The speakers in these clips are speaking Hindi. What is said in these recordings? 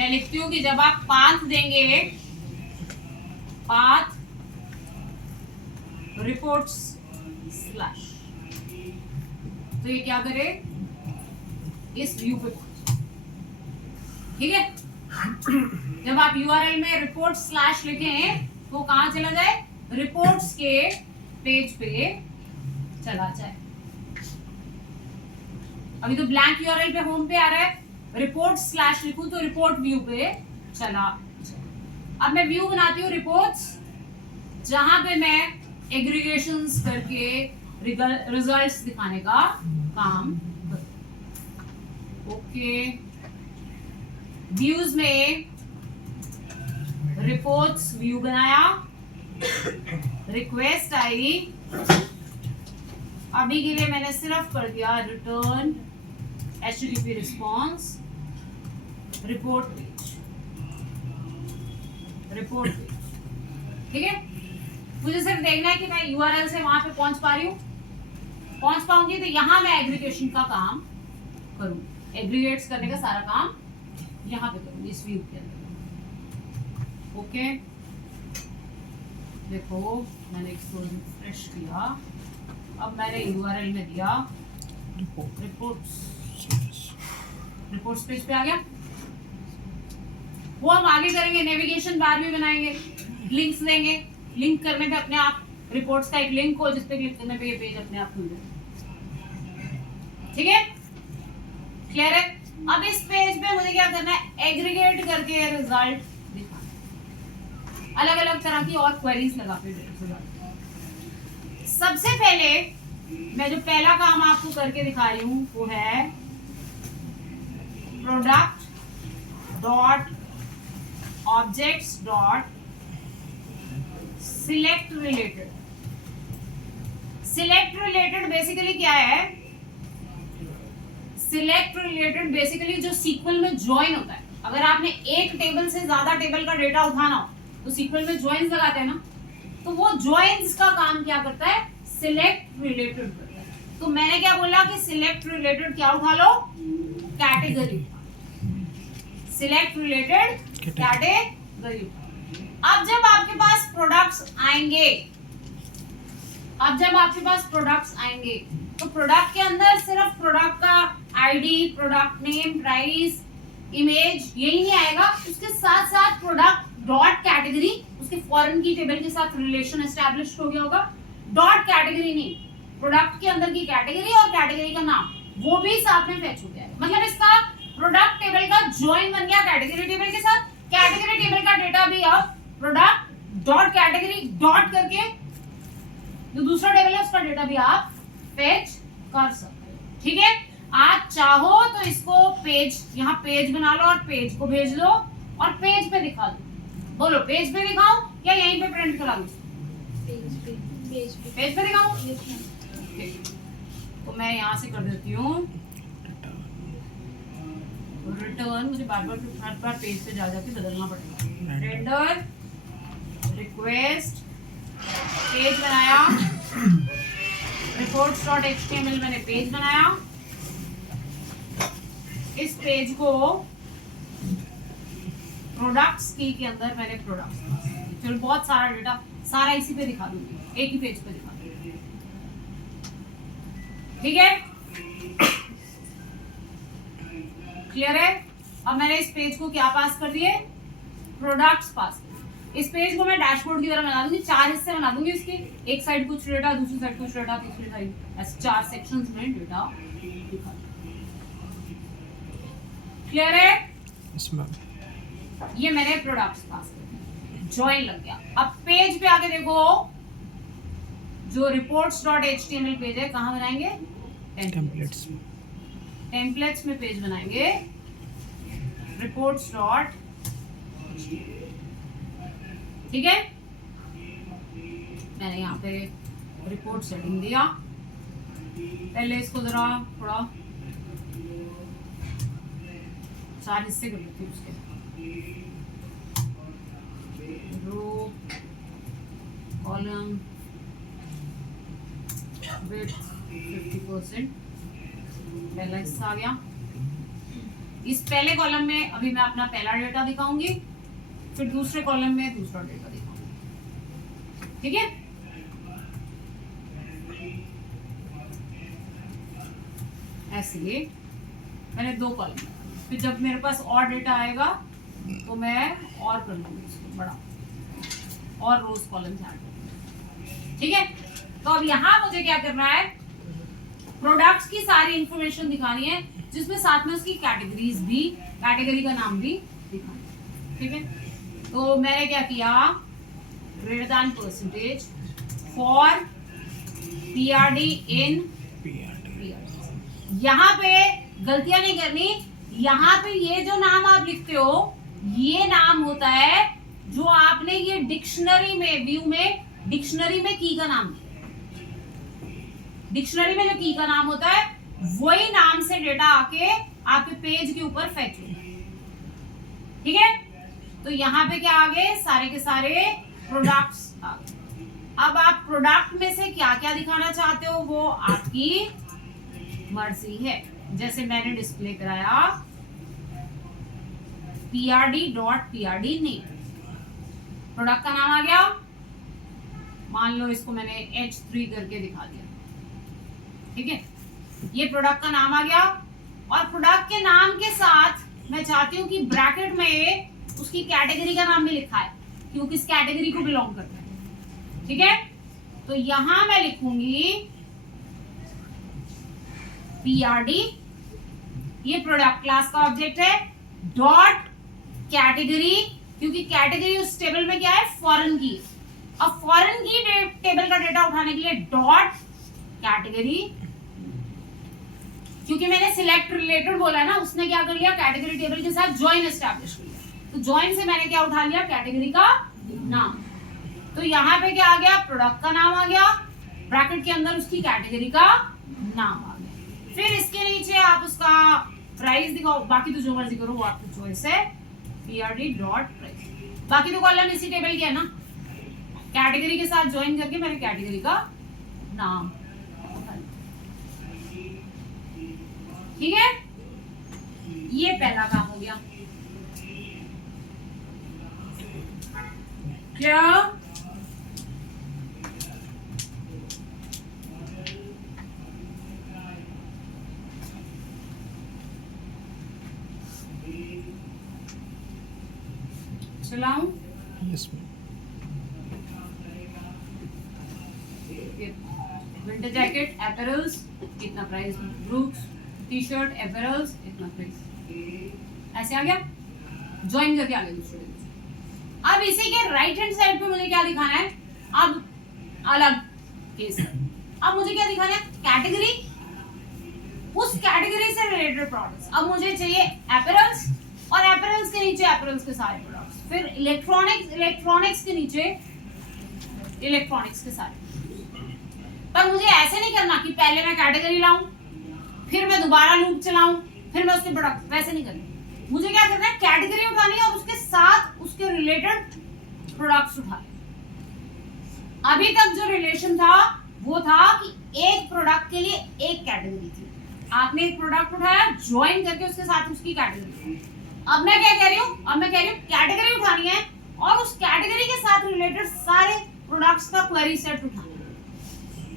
मैं लिखती हूँ कि जब आप पाथ देंगे, पाथ रिपोर्ट्स स्लैश, तो ये क्या करे, इस व्यू पे पहुंचे। ठीक है, जब आप यूआरएल में रिपोर्ट स्लैश लिखें तो कहां चला जाए, रिपोर्ट्स के पेज पे चला जाए। अभी तो ब्लैंक यूआरएल पे होम पे आ रहा है, रिपोर्ट स्लैश लिखूं तो रिपोर्ट व्यू पे चला। अब मैं व्यू बनाती हूँ रिपोर्ट्स, जहां पे मैं एग्रीगेशंस करके रिजल्ट्स दिखाने का काम करूं। ओके, व्यूज में रिपोर्ट्स व्यू बनाया, रिक्वेस्ट आई, अभी के लिए मैंने सिर्फ कर दिया return HTTP response report page, report page. ठीक है, मुझे सिर्फ देखना है कि मैं यूआरएल से वहां पे पहुंच पा रही हूँ, पहुंच पाऊंगी तो यहां मैं एग्रीगेशन का काम करूँ, एग्रीगेट्स करने का सारा काम यहाँ पे करूंगी इस व्यू के अंदर। ओके, देखो मैंने इसको रिफ्रेश किया, अब मैंने यूआरएल में दिया रिपोर्ट्स, रिपोर्ट्स पेज पे आ गया। वो हम आगे करेंगे, नेविगेशन बार भी बनाएंगे, लिंक्स देंगे, लिंक करने पे अपने आप रिपोर्ट्स का एक लिंक हो जिस पे क्लिक करने पे ये पेज अपने आप खुल जाए। ठीक है, क्लियर है। अब इस पेज पे मुझे क्या करना है, एग्रीगेट करके रिजल्ट दिखाना, अलग अलग तरह की और क्वेरीज लगा के। सबसे पहले मैं जो पहला काम आपको करके दिखा रही हूं वो है product dot objects dot select related. Select related basically क्या है, सिलेक्ट रिलेटेड बेसिकली जो सीक्वल में ज्वाइन होता है। अगर आपने एक टेबल से ज्यादा टेबल का डेटा उठाना हो तो सीक्वल में ज्वाइंस लगाते हैं ना, तो वो ज्वाइंस का काम क्या करता है, सिलेक्ट रिलेटेड करता है। तो मैंने क्या बोला कि सिलेक्ट रिलेटेड क्या उठा लो, कैटेगरी, सिलेक्ट रिलेटेड कैटेगरी। अब जब आपके पास प्रोडक्ट्स आएंगे, अब जब आपके पास प्रोडक्ट्स आएंगे तो प्रोडक्ट के अंदर सिर्फ प्रोडक्ट का ID, product name, price, image यही नहीं आएगा, उसके साथ साथ प्रोडक्ट डॉट कैटेगरी, उसके फॉरेन की टेबल के साथ रिलेशन एस्टैब्लिश हो गया होगा। डॉट कैटेगरी नहीं, प्रोडक्ट के अंदर की कैटेगरी और कैटेगरी का नाम वो भी साथ में फैच हो गया है। मतलब इसका प्रोडक्ट टेबल का ज्वाइन बन गया कैटेगरी टेबल के साथ, कैटेगरी टेबल का डेटा भी आप प्रोडक्ट डॉट कैटेगरी डॉट करके जो दूसरा टेबल है उसका डेटा भी आप फेच कर सकते हो। ठीक है, आप चाहो तो इसको पेज, यहाँ पेज बना लो और पेज को भेज दो और पेज पे दिखा दो। बोलो पेज पे दिखाऊं या यहीं पे प्रिंट करा दूं? पेज पे दिखाऊं? तो मैं यहाँ से कर देती हूँ रिटर्न, मुझे बार बार हर बार पेज पे जा जाके बदलना पड़ेगा। रेंडर रिक्वेस्ट, पेज बनाया, reports.html मैंने पेज बनाया, इस पेज को प्रोडक्ट्स की के अंदर मैंने प्रोडक्ट्स, चलो बहुत सारा डेटा सारा इसी पे दिखा दूंगी, एक ही पेज पे दिखा दूंगी। ठीक है, क्लियर है। अब मैंने इस पेज को क्या पास कर दिए, प्रोडक्ट्स पास। इस पेज को मैं डैशबोर्ड की तरह बना दूंगी, 4 हिस्से बना दूंगी इसके, एक साइड कुछ डेटा, दूसरी साइड कुछ डेटा, तीसरी साइड, ऐसे 4 सेक्शंस में डेटा दिखा। क्लियर है, ये मैंने प्रोडक्ट्स पास ज्वाइन लग गया। अब पेज पे आके देखो, जो reports.html पेज है कहाँ बनाएंगे, टेम्पलेट्स, टेम्पलेट्स में पेज बनाएंगे reports.html। ठीक है, मैंने यहाँ पे रिपोर्ट सेटिंग दिया, पहले इसको जरा थोड़ा 4 हिस्से कर लेती हूँ उसके, रो, कॉलम, विड्थ 50%, पहला हिस्सा आ गया। इस पहले कॉलम में अभी मैं अपना पहला डेटा दिखाऊंगी, फिर दूसरे कॉलम में दूसरा डेटा दिखाऊंगी, ठीक है। ऐसे मैंने 2 कॉलम, फिर जब मेरे पास और डेटा आएगा तो मैं और कर लूंगी इसको बड़ा और रोज कॉलम ऐड करूंगी, ठीक है। तो अब यहाँ मुझे क्या करना है, प्रोडक्ट्स की सारी इंफॉर्मेशन दिखानी है, जिसमें साथ में उसकी कैटेगरीज भी, कैटेगरी का नाम भी दिखाना है, ठीक है। तो मैंने क्या किया, greater than percentage for PRD in PRD. यहाँ पे गलतियां नहीं करनी, यहाँ पे ये जो नाम आप लिखते हो ये नाम होता है जो आपने ये डिक्शनरी में, व्यू में डिक्शनरी में की का नाम दिया, डिक्शनरी में जो की का नाम होता है वही नाम से डेटा आके आपके पेज के ऊपर फेच होगा, ठीक है। तो यहाँ पे क्या आ गए, सारे के सारे प्रोडक्ट्स आ गए। अब आप प्रोडक्ट में से क्या क्या दिखाना चाहते हो वो आपकी मर्जी है। जैसे मैंने डिस्प्ले कराया prd.prd नेम, प्रोडक्ट का नाम आ गया, मान लो इसको मैंने H3 करके दिखा दिया, ठीक है। ये प्रोडक्ट का नाम आ गया, और प्रोडक्ट के नाम के साथ मैं चाहती हूँ कि ब्रैकेट में उसकी कैटेगरी का नाम भी लिखा है कि वो किस कैटेगरी को बिलोंग करता है, ठीक है। तो यहां मैं लिखूंगी पीआरडी, ये प्रोडक्ट क्लास का ऑब्जेक्ट है, डॉट कैटेगरी, क्योंकि कैटेगरी उस टेबल में क्या है, फॉरेन की। अब फॉरेन की टेबल का डेटा उठाने के लिए डॉट कैटेगरी, क्योंकि मैंने सिलेक्ट रिलेटेड बोला ना, उसने क्या कर लिया, कैटेगरी टेबल के साथ ज्वाइन एस्टैब्लिश कर लिया। तो ज्वाइन से मैंने क्या उठा लिया, कैटेगरी का नाम। तो यहाँ पे क्या आ गया, प्रोडक्ट का नाम आ गया, ब्रैकेट के अंदर उसकी कैटेगरी का नाम आ गया। फिर इसके नीचे आप उसका प्राइस दिखाओ, बाकी तो जो मर्जी करो वो आपकी चॉइस है, पीआरडी डॉट प्राइस। बाकी तो कॉलम इसी टेबल के है ना, कैटेगरी के साथ ज्वाइन करके मैंने कैटेगरी का नाम, ठीक है। ये पहला काम हो गया, क्या चलाऊं? Yes ma'am. Winter jacket apparels कितना price, Brooks T shirt apparels इतना प्राइस, ऐसे आ गया, ज्वाइन करके आ गया दूसरे। अब इसी के राइट हैंड साइड पे मुझे क्या दिखाना है, अब अलग केस है, अब मुझे क्या दिखाना है, कैटेगरी, उस कैटेगरी से रिलेटेड प्रोडक्ट्स। अब मुझे चाहिए एपरल्स, और एपरल्स के नीचे एपरल्स के सारे प्रोडक्ट्स, फिर इलेक्ट्रॉनिक्स के नीचे इलेक्ट्रॉनिक्स के सारे। पर मुझे ऐसे नहीं करना कि पहले मैं कैटेगरी लाऊं, फिर मैं दोबारा लूप चलाऊं, फिर मैं उसके प्रोडक्ट, वैसे नहीं करना। मुझे क्या करना है, कैटेगरी उठानी है और उसके साथ उसके रिलेटेड प्रोडक्ट्स उठाने। अभी तक जो रिलेशन था वो था कि एक प्रोडक्ट के लिए एक कैटेगरी थी, आपने एक प्रोडक्ट उठाया, ज्वाइन करके उसके साथ उसकी कैटेगरी। अब मैं क्या कह रही हूँ, अब मैं कह रही हूँ कैटेगरी उठानी है और उस कैटेगरी के साथ रिलेटेड सारे प्रोडक्ट्स का क्वेरी सेट उठाना है।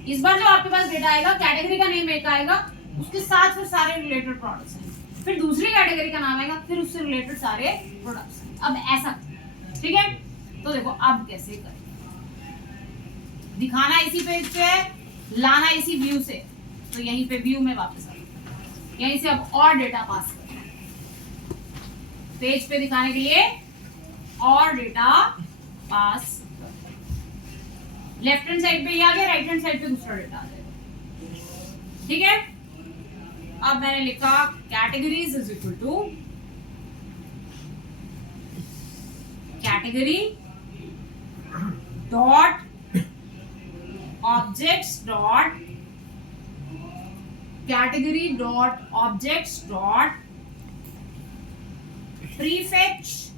इस बार जो आपके पास डेटा आएगा, कैटेगरी का नेम एक आएगा, उसके साथ फिर सारे रिलेटेड प्रोडक्ट्स हैं, फिर दूसरी कैटेगरी का नाम आएगा, फिर उससे रिलेटेड सारे प्रोडक्ट्स। अब ऐसा, ठीक है। तो देखो अब कैसे करें, दिखाना इसी पेज पे, लाना इसी व्यू से, तो यहीं पे व्यू में वापस आ, यहीं से अब और डेटा पास करना है पेज पे दिखाने के लिए, और data pass, left hand side पे ये आ गया, राइट हैंड साइड पे दूसरा डेटा आ जाएगा, ठीक है। अब मैंने लिखा categories is equal to category dot objects dot category dot objects dot prefetch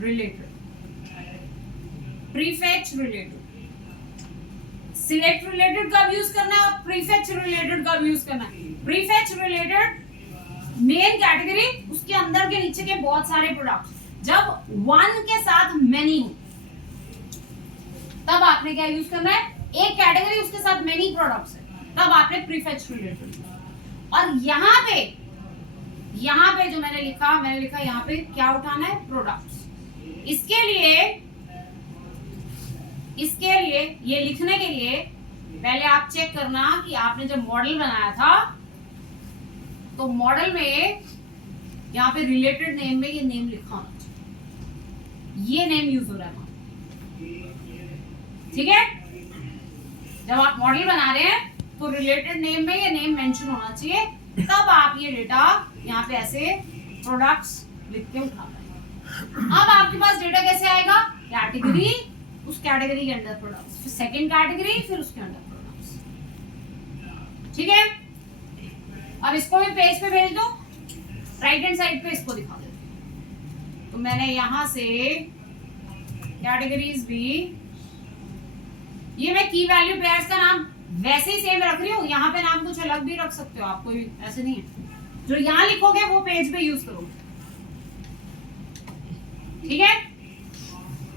related, prefetch related, select related का यूज करना है और प्रीफेच रिलेटेड का यूज करना है। प्रीफेच रिलेटेड मेन कैटेगरी, उसके अंदर के नीचे के बहुत सारे प्रोडक्ट्स। जब वन के साथ मेनी हो तब आपने क्या यूज करना है, एक कैटेगरी उसके साथ मेनी प्रोडक्ट्स है तब आपने प्रीफेच रिलेटेड। और यहाँ पे जो मैंने लिखा यहाँ पे क्या उठाना है, प्रोडक्ट्स। इसके लिए ये लिखने के लिए पहले आप चेक करना कि आपने जब मॉडल बनाया था तो मॉडल में यहाँ पे रिलेटेड नेम में ये नेम लिखा होना चाहिए, ये नेम यूज हो रहा है। ठीक है, जब आप मॉडल बना रहे हैं तो रिलेटेड नेम में ये नेम मेंशन होना चाहिए, तब आप ये डेटा यहाँ पे ऐसे प्रोडक्ट्स लिख के उठा रहे हैं। अब आपके पास डेटा कैसे आएगा, कैटेगरी, उस कैटेगरी के अंडर प्रोडक्ट्स, फिर सेकंड कैटेगरी, फिर उसके अंडर प्रोडक्ट्स। ठीक है, अब इसको भी पेज पे भेज दो, राइट हैंड साइड पे इसको दिखा दो। तो मैंने यहां से कैटेगरीज भी, ये मैं की वैल्यू पेयर्स का नाम वैसे ही सेम रख रही हूँ, यहाँ पे नाम कुछ अलग भी रख सकते हो आप, कोई ऐसे नहीं है। जो यहाँ लिखोगे वो पेज पे यूज करोगे। ठीक है,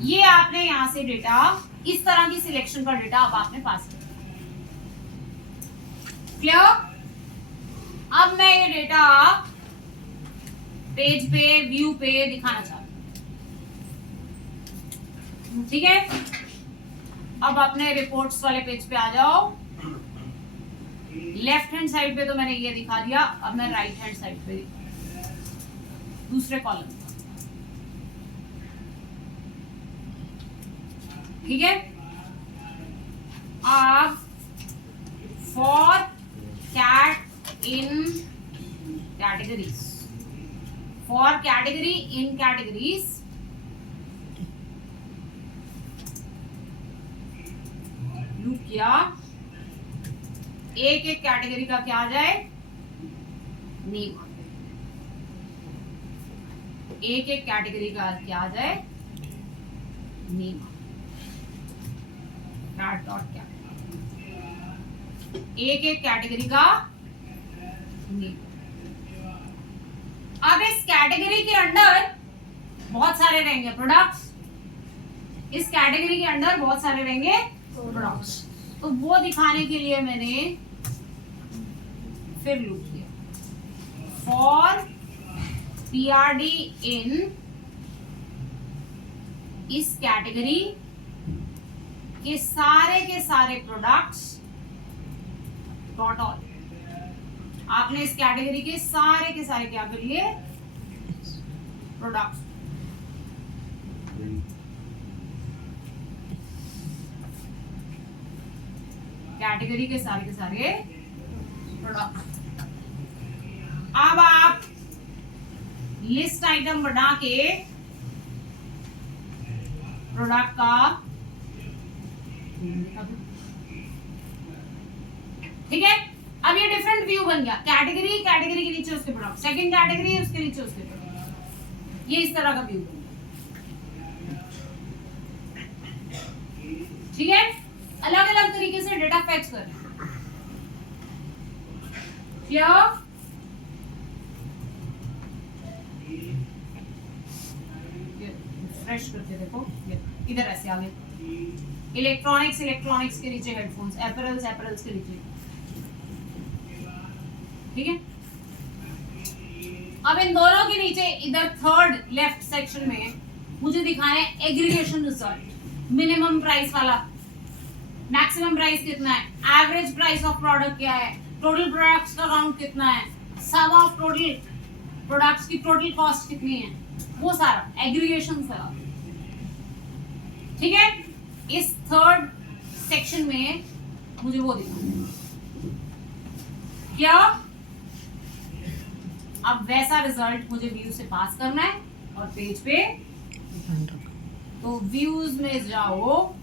ये आपने यहां से डेटा, इस तरह की सिलेक्शन का डेटा अब आपने पास किया। क्लियर? अब मैं ये डेटा पेज पे, व्यू पे दिखाना चाहती हूँ। ठीक है, अब अपने रिपोर्ट्स वाले पेज पे आ जाओ। लेफ्ट हैंड साइड पे तो मैंने ये दिखा दिया, अब मैं राइट हैंड साइड पे दूसरे कॉलम। ठीक है, अब for cat in categories, for category in categories, loop किया, एक कैटेगरी का क्या आ जाए, नेम। एक कैटेगरी का क्या आ जाए, नेम। डॉट क्या, एक कैटेगरी का नेम। अब इस कैटेगरी के अंडर बहुत सारे रहेंगे प्रोडक्ट्स, इस कैटेगरी के अंदर बहुत सारे रहेंगे प्रोडक्ट्स। तो वो दिखाने के लिए मैंने फिर लूप किया, फॉर पीआरडी इन इस कैटेगरी के सारे प्रोडक्ट्स डॉट ऑल। आपने इस कैटेगरी के सारे क्या कर लिए, प्रोडक्ट्स। कैटेगरी के सारे प्रोडक्ट। अब आप लिस्ट आइटम बना के प्रोडक्ट का, ठीक है, अब ये डिफरेंट व्यू बन गया। कैटेगरी के नीचे उसके प्रोडक्ट, सेकंड कैटेगरी उसके नीचे उसके प्रोडक्ट, ये इस तरह का व्यू बन गया। ठीक है, अलग अलग तरीके से डेटा फेच कर रहे हैं। क्लियर? फ्रेश करके देखो, इधर ऐसे आगे इलेक्ट्रॉनिक्स के नीचे हेडफोन्स, एपरल्स के नीचे। ठीक है, अब इन दोनों के नीचे इधर थर्ड लेफ्ट सेक्शन में मुझे दिखाना है एग्रीगेशन रिजल्ट। मिनिमम प्राइस वाला, मैक्सिमम प्राइस कितना है, एवरेज प्राइस ऑफ प्रोडक्ट क्या है, टोटल प्रोडक्ट्स का काउंट कितना है, सम ऑफ टोटल प्रोडक्ट्स की टोटल कॉस्ट कितनी है, वो सारा एग्रीगेशन सारा। ठीक है, इस थर्ड सेक्शन में मुझे वो दिखाना है क्या, अब वैसा रिजल्ट मुझे व्यू से पास करना है और पेज पे। तो व्यूज में जाओ,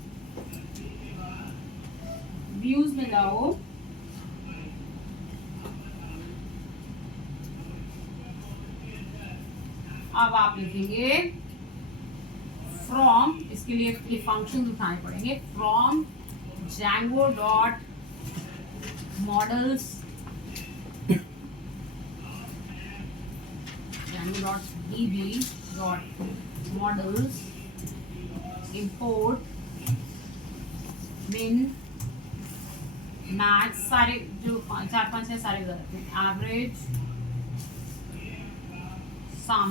अब आप लिखेंगे फ्रॉम, इसके लिए ये फंक्शन उठाने पड़ेंगे, from Django dot models w.eb.models import min max, सारे जो 4-5 है सारे बता देते हैं, एवरेज सम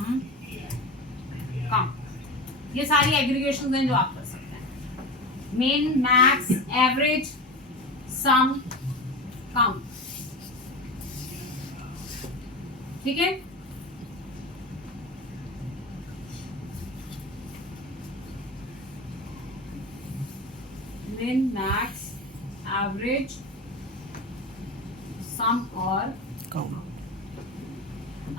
कम, ये सारी एग्रीगेशन हैं जो आप कर सकते हैं, min max एवरेज सम कम, ठीक है। min max एवरेज सम और कम।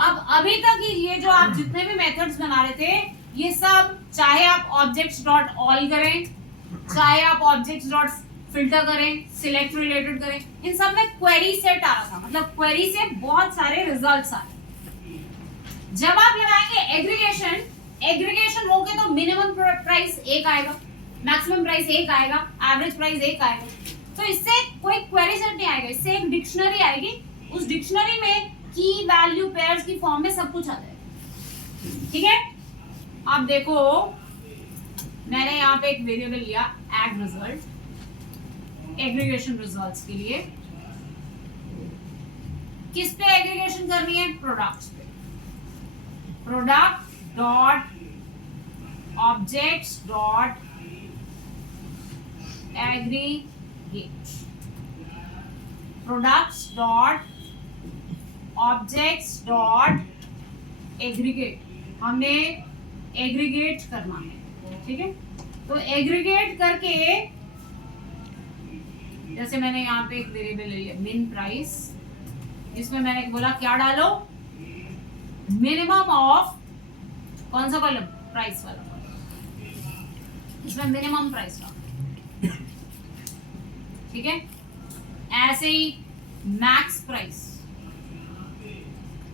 अब अभी तक ये जो आप जितने भी मेथड्स बना रहे थे, ये सब चाहे आप ऑब्जेक्ट्स डॉट ऑल करें, चाहे आप ऑब्जेक्ट्स डॉट फिल्टर करें, सिलेक्ट रिलेटेड करें, इन सब में क्वेरी सेट आ रहा था, मतलब क्वेरी से बहुत सारे रिजल्ट्स आए। जब आप लगाएंगे एग्रीगेशन, एग्रीगेशन होके तो मिनिमम प्राइस एक आएगा, मैक्सिमम प्राइस एक आएगा, एवरेज प्राइस एक आएगा, तो इससे कोई क्वेरी सेट नहीं आएगा, इससे एक डिक्शनरी आएगी, उस डिक्शनरी में की वैल्यू पेयर्स की फॉर्म में सब कुछ आ जाएगा, ठीक है। आप देखो मैंने यहाँ पे एक वेरिएबल लिया एग रिजल्ट, एग्रीगेशन रिजल्ट्स के लिए, किस पे एग्रीगेशन करनी है, प्रोडक्ट्स पे, product dot objects dot aggregate, products dot objects dot aggregate, हमें एग्रीगेट करना है, ठीक है। तो एग्रीगेट करके, जैसे मैंने यहाँ पे एक वेरिएबल ले लिया मिन प्राइस, इसमें मैंने बोला क्या डालो, मिनिमम ऑफ कौन सा कॉलम, प्राइस वाला कॉलम, इसमें मिनिमम प्राइस डालो, ठीक है। ऐसे ही मैक्स प्राइस,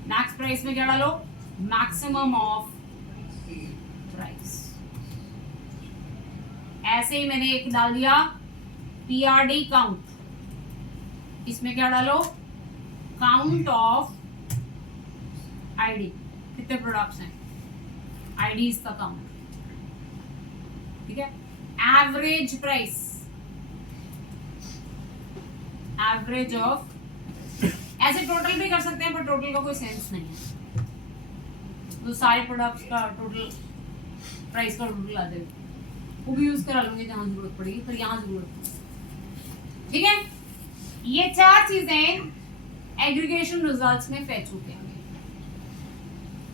मैक्स प्राइस में क्या डालो, मैक्सिमम ऑफ प्राइस। ऐसे ही मैंने एक डाल दिया PRD काउंट, इसमें क्या डालो, काउंट ऑफ आईडी, कितने प्रोडक्ट्स हैं, आईडीज का काउंट, ठीक है। एवरेज प्राइस, एवरेज ऑफ, ऐसे टोटल भी कर सकते हैं पर टोटल का कोई सेंस नहीं है, तो सारे प्रोडक्ट्स का टोटल प्राइस का टोटल आ जाएगा, वो भी यूज करा लूंगी जहां जरूरत पड़ेगी, पर यहाँ जरूरत नहीं, ठीक है। ये चार चीजें एग्रीगेशन रिजल्ट्स में फेच होते हैं,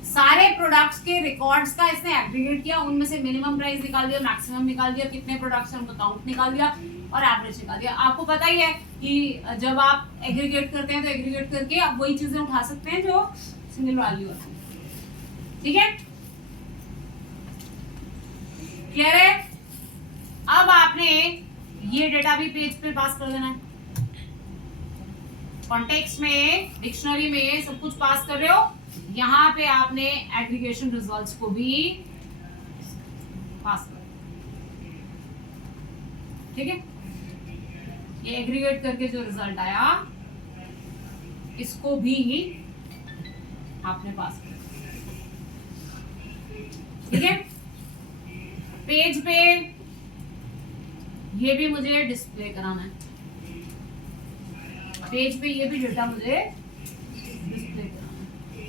सारे प्रोडक्ट्स के रिकॉर्ड्स का इसने एग्रीगेट किया, उनमें से मिनिमम प्राइस निकाल दिया, मैक्सिमम निकाल दिया, कितने प्रोडक्ट्स हैं उनका काउंट निकाल दिया और एवरेज निकाल दिया। आपको पता ही है कि जब आप एग्रीगेट करते हैं तो एग्रीगेट करके आप वही चीजें उठा सकते हैं जो सिंगल वैल्यू है, ठीक है, क्लियर है। अब आपने ये डेटा भी पेज पे पास कर देना है, कॉन्टेक्स्ट में, डिक्शनरी में सब कुछ पास कर रहे हो, यहाँ पे आपने एग्रीगेशन रिजल्ट्स को भी पास कर, ठीक है। ये एग्रीगेट करके जो रिजल्ट आया इसको भी आपने पास कर, ठीक है। पेज पे ये भी मुझे डिस्प्ले कराना है, पेज पे ये भी डेटा मुझे डिस्प्ले कराना है।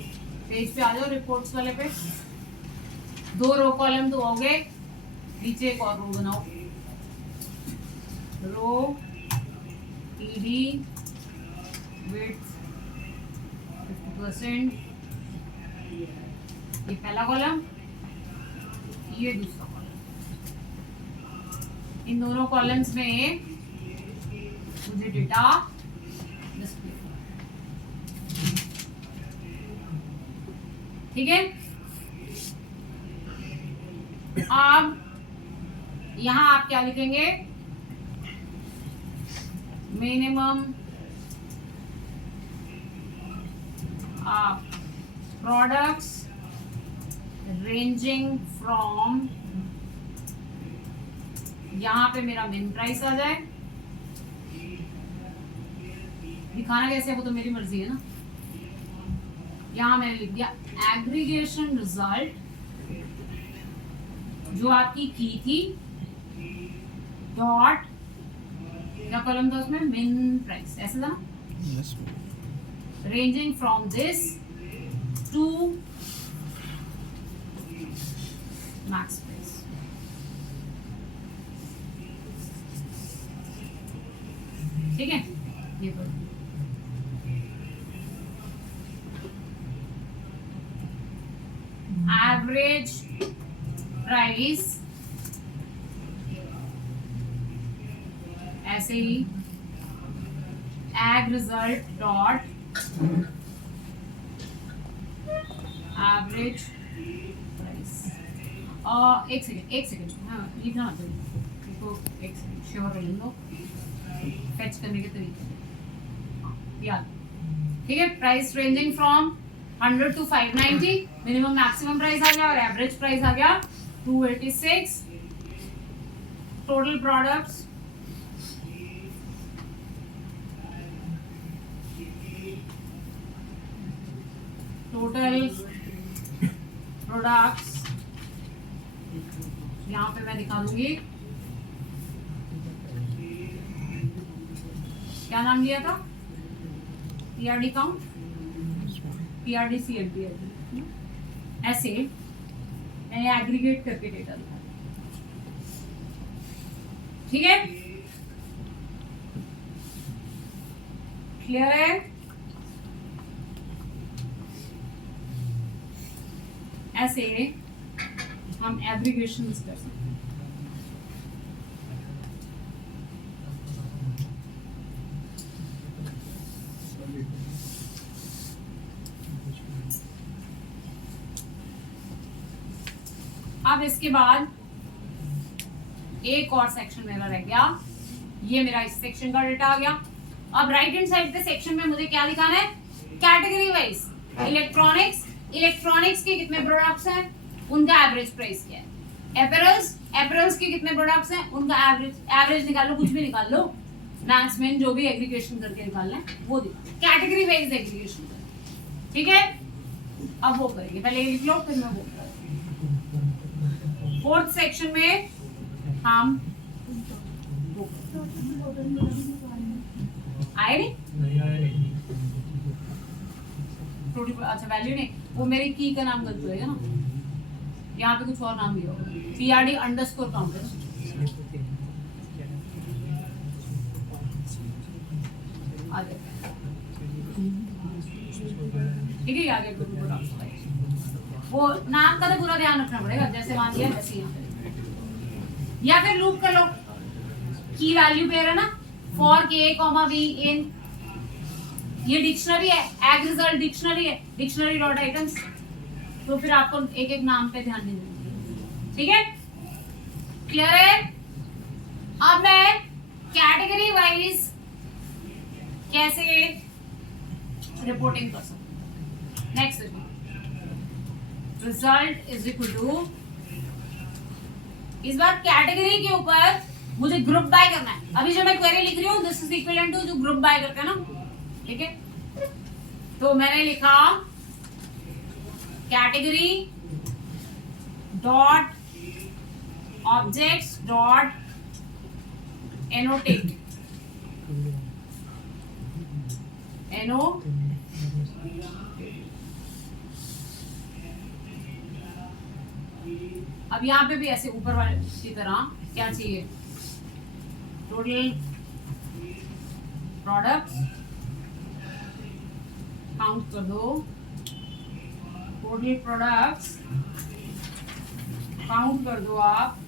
पेज पे आ जाओ, रिपोर्ट्स वाले पे 2 रो कॉलम तो हो गए, नीचे एक और रो बनाओ, रो PD width 50%, ये पहला कॉलम, ये दूसरा कॉलम, इन दोनों कॉलम्स में मुझे डेटा डिस्प्ले, ठीक है। अब यहां आप क्या लिखेंगे, मिनिमम प्रोडक्ट्स रेंजिंग फ्रॉम, यहां पे मेरा मिन प्राइस आ जाए, दिखाना कैसे है वो तो मेरी मर्जी है ना, यहां मैंने लिख दिया एग्रीगेशन रिजल्ट जो आपकी की थी डॉट, क्या कॉलम था उसमें, मिन प्राइस, ऐसे था ना, ranging from this to max price. ठीक है, ये करो। एवरेज प्राइस ऐसे ही agg result dot average price. और एक सेकेंड, हाँ लिखना मत देखो, एक सेकेंड श्योर कर लो फेच करने के तरीके याद। ठीक है, price ranging from 100 to 590, minimum maximum price आ गया और एवरेज प्राइस आ गया 286। टोटल प्रोडक्ट्स यहाँ पे मैं दिखा दूंगी, क्या नाम लिया था, पीआरडी काउंट, पीआरडी सीएलपी, ऐसे मैंने एग्रीगेट करके डेटा दिखा। ठीक है, क्लियर है? ऐसे हम एग्रीगेशन कर सकते हैं। अब इसके बाद एक और सेक्शन मेरा रह गया, ये मेरा इस सेक्शन का डेटा आ गया। अब राइट हैंड साइड पे सेक्शन में मुझे क्या दिखाना है, कैटेगरी वाइज इलेक्ट्रॉनिक्स के कितने प्रोडक्ट्स हैं, उनका एवरेज प्राइस क्या है। एपरल्स के कितने प्रोडक्ट्स हैं, उनका एवरेज निकाल लो, कुछ भी निकाल लो, मैथ्स में जो भी एग्रीगेशन करके निकालना है वो दिखा, कैटेगरी वाइज एग्रीगेशन कर। ठीक है, अब वो करेंगे, पहले ये लिख लो फिर मैं वो। फोर्थ सेक्शन में हम आए नहीं, अच्छा वैल्यू नहीं, वो मेरी की का नाम गलत होएगा ना, यहाँ पे कुछ और नाम दिया होगा, पीआरडी अंडरस्कोर काउंटर। ठीक है, आगे वो नाम का तो पूरा ध्यान रखना पड़ेगा, जैसे मान लिया वैसे यहाँ पे, या फिर लूप कर लो, की वैल्यू पेयर है ना, फॉर के कॉमा वी इन, ये डिक्शनरी है, एग रिजल्ट डिक्शनरी है, डिक्शनरी डॉट आइटम्स, तो फिर आपको एक एक नाम पे ध्यान देना। ठीक है, क्लियर है? अब मैं कैटेगरी वाइज कैसे रिपोर्टिंग कर सकता हूँ। Next result is equal to, इस बार कैटेगरी के ऊपर मुझे ग्रुप बाय करना है। अभी जो मैं क्वेरी लिख रही हूँ दिस इज इक्विवेलेंट टू जो ग्रुप बाय करते हैं ना, ठीक है, तो मैंने लिखा category dot objects dot annotate, अब यहाँ पे भी ऐसे ऊपर वाले की तरह क्या चाहिए, टोटल प्रोडक्ट्स काउंट कर दो, टोटल प्रोडक्ट्स काउंट कर दो आप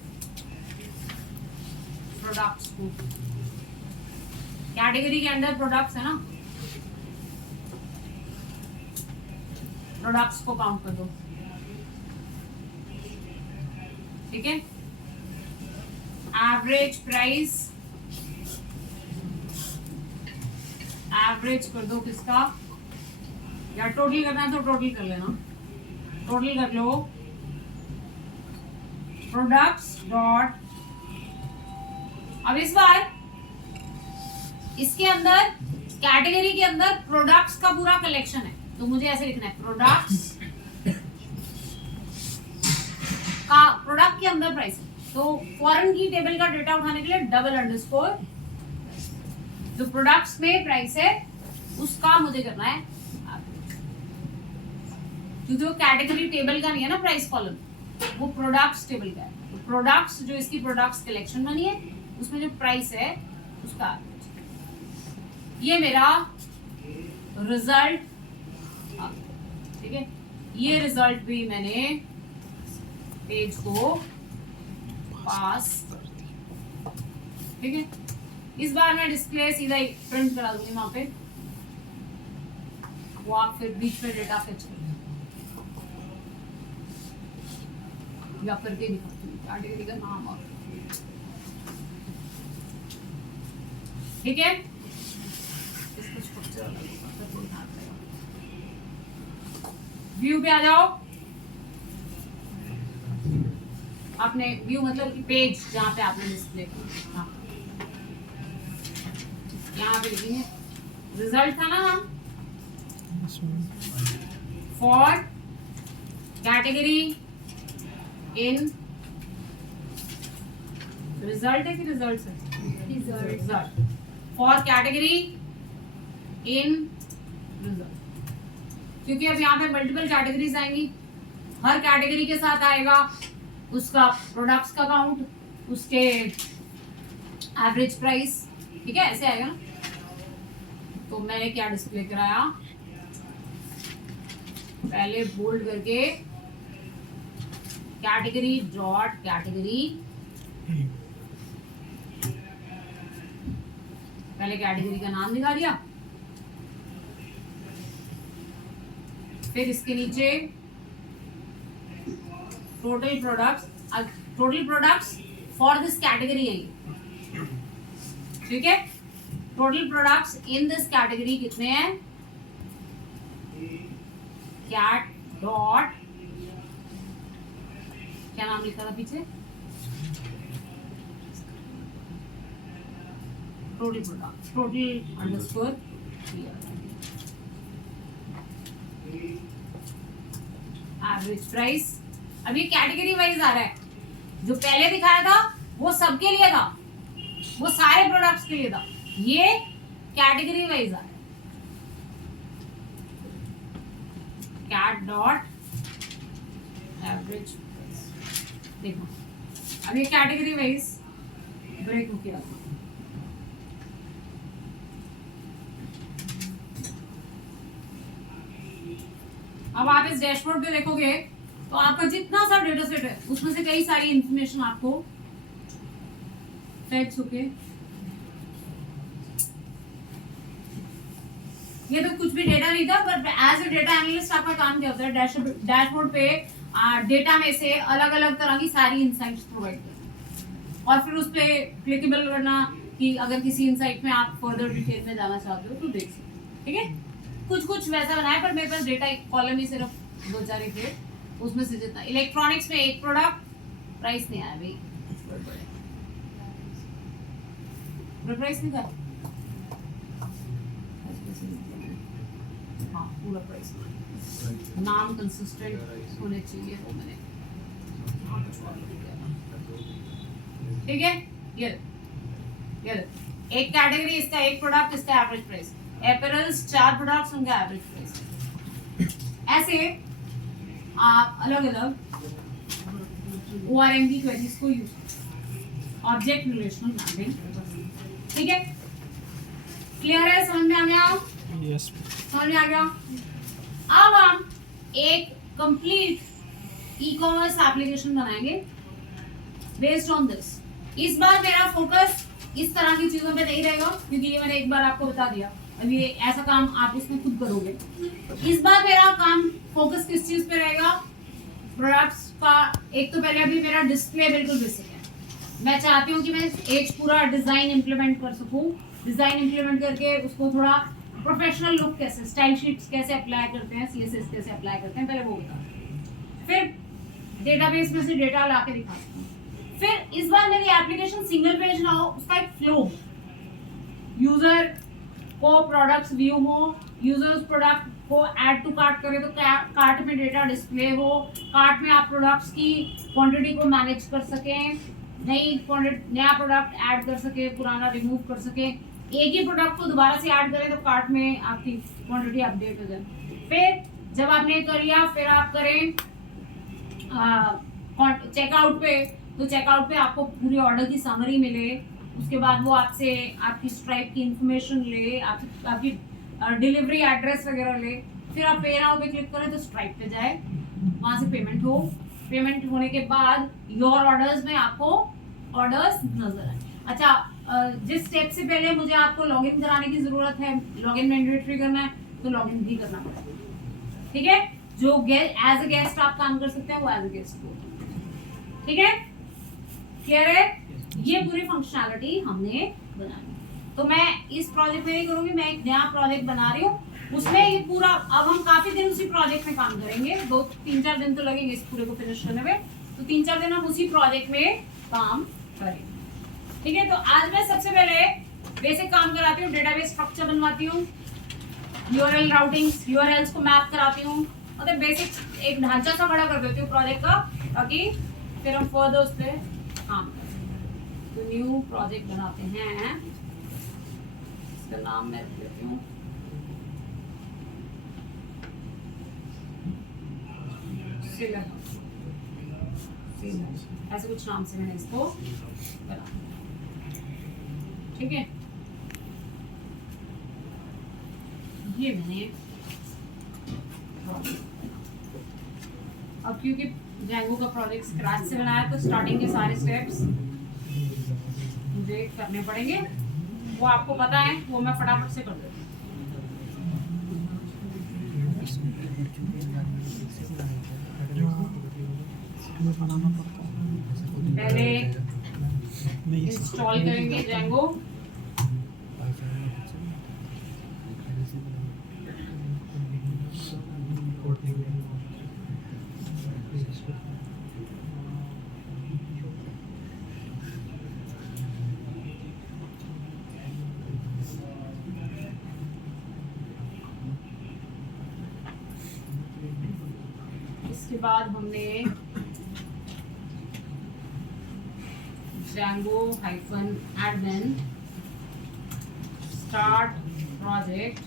प्रोडक्ट्स को, कैटेगरी के अंदर प्रोडक्ट्स है ना, प्रोडक्ट्स को काउंट कर दो। ठीक है, एवरेज प्राइस, एवरेज कर दो किसका, या टोटल करना है तो टोटल कर लेना, टोटल कर लो प्रोडक्ट्स डॉट, अब इस बार इसके अंदर कैटेगरी के अंदर प्रोडक्ट्स का पूरा कलेक्शन है, तो मुझे ऐसे लिखना है प्रोडक्ट्स का, प्रोडक्ट के अंदर प्राइस है, तो फॉरेन की टेबल का डेटा उठाने के लिए डबल अंडरस्कोर, जो प्रोडक्ट्स में प्राइस है उसका मुझे करना है, क्योंकि वो कैटेगरी टेबल का नहीं है ना प्राइस कॉलम, वो प्रोडक्ट्स टेबल का है। तो प्रोडक्ट्स जो इसकी प्रोडक्ट्स कलेक्शन बनी है उसमें जो प्राइस है उसका, ये मेरा रिजल्ट, ठीक है, ये रिजल्ट भी मैंने पेज को पास, ठीक है। इस बार मैं डिस्प्ले सीधा ही प्रिंट करा दूंगी वहां पे, वो आप फिर बीच में डेटा फेच करें या करके दिखाती हूँ कैटेगरी का नाम और, ठीक है। व्यू पे आ जाओ, आपने व्यू मतलब कि पेज जहाँ पे आपने डिस्प्ले किया, यहाँ पे लिखेंगे रिजल्ट था ना, फॉर कैटेगरी इन, रिजल्ट है कि रिजल्ट है, result for category in result, क्योंकि अब यहाँ पे मल्टीपल कैटेगरीज आएंगी, हर कैटेगरी के साथ आएगा उसका प्रोडक्ट्स का काउंट, उसके एवरेज प्राइस, ठीक है, ऐसे आएगा ना। तो मैंने क्या डिस्प्ले कराया, पहले बोल्ड करके कैटेगरी डॉट कैटेगरी, पहले कैटेगरी का नाम दिखा दिया, फिर इसके नीचे total products for this category है, ठीक है। Total products in this category कितने हैं, कैट डॉट, क्या नाम लिखा था पीछे, total product, total underscore average price. अब ये कैटेगरी वाइज आ रहा है, जो पहले दिखाया था वो सबके लिए था, वो सारे प्रोडक्ट्स के लिए था, ये कैटेगरी वाइज आ रहा है, कैट डॉट एवरेज प्राइस। देखो अब ये कैटेगरी वाइज ब्रेक हो गया, अब आप इस डैशबोर्ड पे देखोगे तो आपका जितना सा डेटा सेट है उसमें से कई सारी इंफॉर्मेशन आपको फेच होके, ये तो कुछ भी डेटा नहीं था, पर एज ए डेटा एनालिस्ट आपका काम क्या होता है, डैशबोर्ड पे डेटा में से अलग अलग तरह की सारी इंसाइट्स प्रोवाइड करना और फिर उस पर क्लिकेबल करना कि अगर किसी इंसाइट में आप फर्दर डिटेल में जाना चाहते हो तो देख सकते, ठीक है। कुछ वैसा बनाया, पर मेरे पास डेटा कॉलम ही सिर्फ 2-4 थे, उसमें से जितना इलेक्ट्रॉनिक्स में एक प्रोडक्ट प्राइस नहीं आया भाई, प्राइस नहीं था, हाँ पूरा प्राइस, नाम कंसिस्टेंट होने चाहिए, वो मैंने ठीक है। ये एक कैटेगरी, इसका एक प्रोडक्ट, इसका एवरेज प्राइस, अपैरल्स 4 प्रोडक्ट्स, उनका एवरेज प्राइस, ऐसे आप अलग अलग ORM की क्वेरीज को यूज, ऑब्जेक्ट रिलेशनल मैपिंग, ठीक है। क्लियर है, समझ में आ गया? यस, समझ में आ गया। अब हम एक कंप्लीट ई-कॉमर्स एप्लीकेशन बनाएंगे बेस्ड ऑन दिस। इस बार मेरा फोकस इस तरह की चीजों पे नहीं रहेगा, क्योंकि ये मैंने एक बार आपको बता दिया, अब ये ऐसा काम आप उसमें खुद करोगे। इस बार मेरा काम फोकस किस चीज पे रहेगा, प्रोडक्ट्स का। एक तो पहले अभी मेरा डिस्प्ले बिल्कुल बेसिक है, मैं चाहती हूँ कि मैं एक पूरा डिजाइन इंप्लीमेंट कर सकूँ, डिजाइन इंप्लीमेंट करके उसको थोड़ा प्रोफेशनल लुक, कैसे स्टाइल शीट्स कैसे अप्लाई करते हैं, CSS कैसे अप्लाई करते हैं, पहले वो बता, फिर डेटाबेस में से डेटा ला के दिखाती हूँ। फिर इस बार मेरी एप्लीकेशन सिंगल पेज ना हो, उसका एक फ्लो, यूजर को प्रोडक्ट्स व्यू हो, यूजर उस प्रोडक्ट को ऐड टू कार्ट करें तो कार्ट में डेटा डिस्प्ले हो, कार्ट में आप प्रोडक्ट्स की क्वांटिटी को मैनेज कर सकें, नया प्रोडक्ट ऐड कर सके, पुराना रिमूव कर सके, एक ही प्रोडक्ट को दोबारा से ऐड करें तो कार्ट में आपकी क्वांटिटी अपडेट हो जाए। फिर जब आपने कर लिया फिर आप करें चेकआउट पे, तो चेकआउट पे आपको पूरी ऑर्डर की समरी मिले, उसके बाद वो आपसे आपकी स्ट्राइप की इंफॉर्मेशन ले, आपकी डिलीवरी एड्रेस वगैरह ले, फिर आप पे नाउ पे क्लिक करें तो स्ट्राइप पे जाए, वहां से पेमेंट हो, पेमेंट होने के बाद योर ऑर्डर्स में आपको ऑर्डर्स नजर आए। अच्छा, जिस स्टेप से पहले मुझे आपको लॉगिन कराने की जरूरत है, लॉगिन मैंडेटरी करना है तो लॉगिन भी करना पड़ेगा, ठीक है। जो एज अ गेस्ट आप काम कर सकते हैं वो एज अ गेस्ट को, ठीक है, क्लियर है। ये पूरी फंक्शनैलिटी हमने बनाई। तो मैं इस प्रोजेक्ट में नहीं करूंगी, मैं एक नया प्रोजेक्ट बना रही हूँ, उसमें ये पूरा, अब हम काफी दिन उसी प्रोजेक्ट में काम करेंगे, 2-3-4 दिन तो लगेंगे इस पूरे को फिनिश करने में, तो 3-4 दिन हम उसी प्रोजेक्ट में काम करेंगे, ठीक है। तो आज मैं सबसे पहले बेसिक काम कराती हूँ, डेटाबेस स्ट्रक्चर बनवाती हूँ, यूआरएल राउटिंग, यूआरएल्स को मैप कराती हूँ, मतलब बेसिक एक ढांचा सा खड़ा कर देती हूँ प्रोजेक्ट का, ताकि फिर हम फर्दर उस पर काम करें। तो न्यू प्रोजेक्ट बनाते हैं, इसका नाम मैं रख देती हूँ ऐसे कुछ नाम से मैंने इसको बना, ठीक है। ये मैंने अब क्योंकि जैंगो का प्रोजेक्ट स्क्रैच से बनाया तो स्टार्टिंग के सारे स्टेप्स मुझे करने पड़ेंगे, वो आपको पता है, वो मैं फटाफट से कर देती हूँ। पहले इंस्टॉल करेंगे जैंगो, इसके बाद हमने Django -admin start project,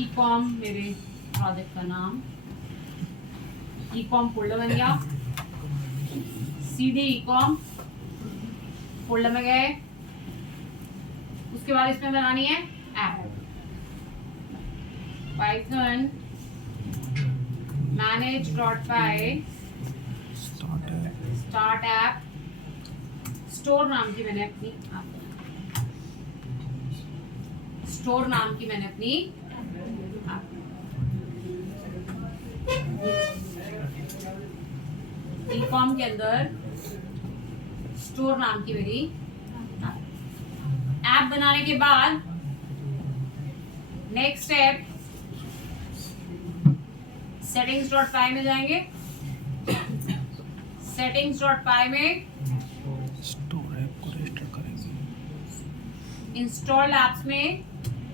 ecom मेरे प्रोजेक्ट का नाम, ecom फोल्डर बन गया, cd ecom फोल्डर में गए, उसके बाद इसमें बनानी है app, python manage.py start app, store नाम की मैंने अपनी स्टोर नाम की मैंने अपनी ecom के अंदर स्टोर नाम की मेरी ऐप बनाने के बाद नेक्स्ट स्टेप settings.py में जाएंगे, settings.py में स्टोर ऐप को रजिस्टर करेंगे, इंस्टॉल एप्स में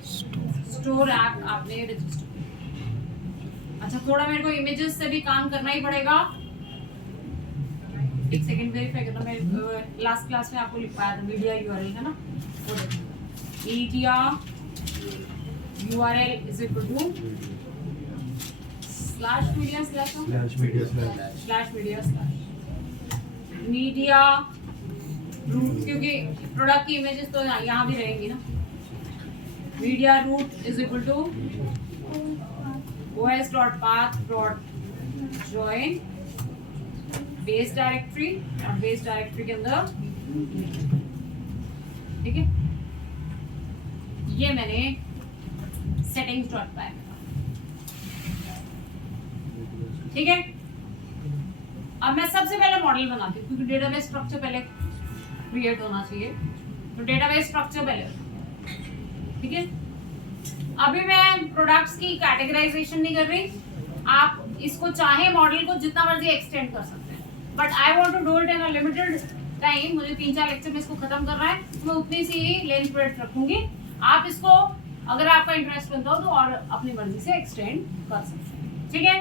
स्टोर ऐप आपने रजिस्टर किया। अच्छा, थोड़ा मेरे को इमेजेस से भी काम करना ही पड़ेगा, एक सेकंड वेरीफाई करना, मैं लास्ट क्लास में आपको लिखवाया था मीडिया यूआरएल है ना, वो देखिए media URL is equal to media root, क्योंकि प्रोडक्ट की इमेजेस तो यहाँ भी रहेंगी ना, media root is equal to os.path.join base directory, और बेस डायरेक्टरी के अंदर, ठीक है, ये मैंने settings.py, ठीक है। अब मैं सबसे पहले मॉडल बनाती हूँ, क्योंकि डेटाबेस स्ट्रक्चर पहले क्रिएट होना चाहिए, तो डेटाबेस स्ट्रक्चर पहले, ठीक है। अभी मैं प्रोडक्ट्स की कैटेगराइजेशन नहीं कर रही, आप इसको चाहे मॉडल को जितना मर्जी एक्सटेंड कर सकते हैं, but I want to do it in a limited time, मुझे 3-4 लेक्चर में इसको खत्म करना है, तो मैं उतनी सी ही लेंथ ब्रेड्थ रखूंगी। आप इसको अगर आपका इंटरेस्ट बनता हो तो और अपनी मर्जी से एक्सटेंड कर सकते हैं। ठीक है,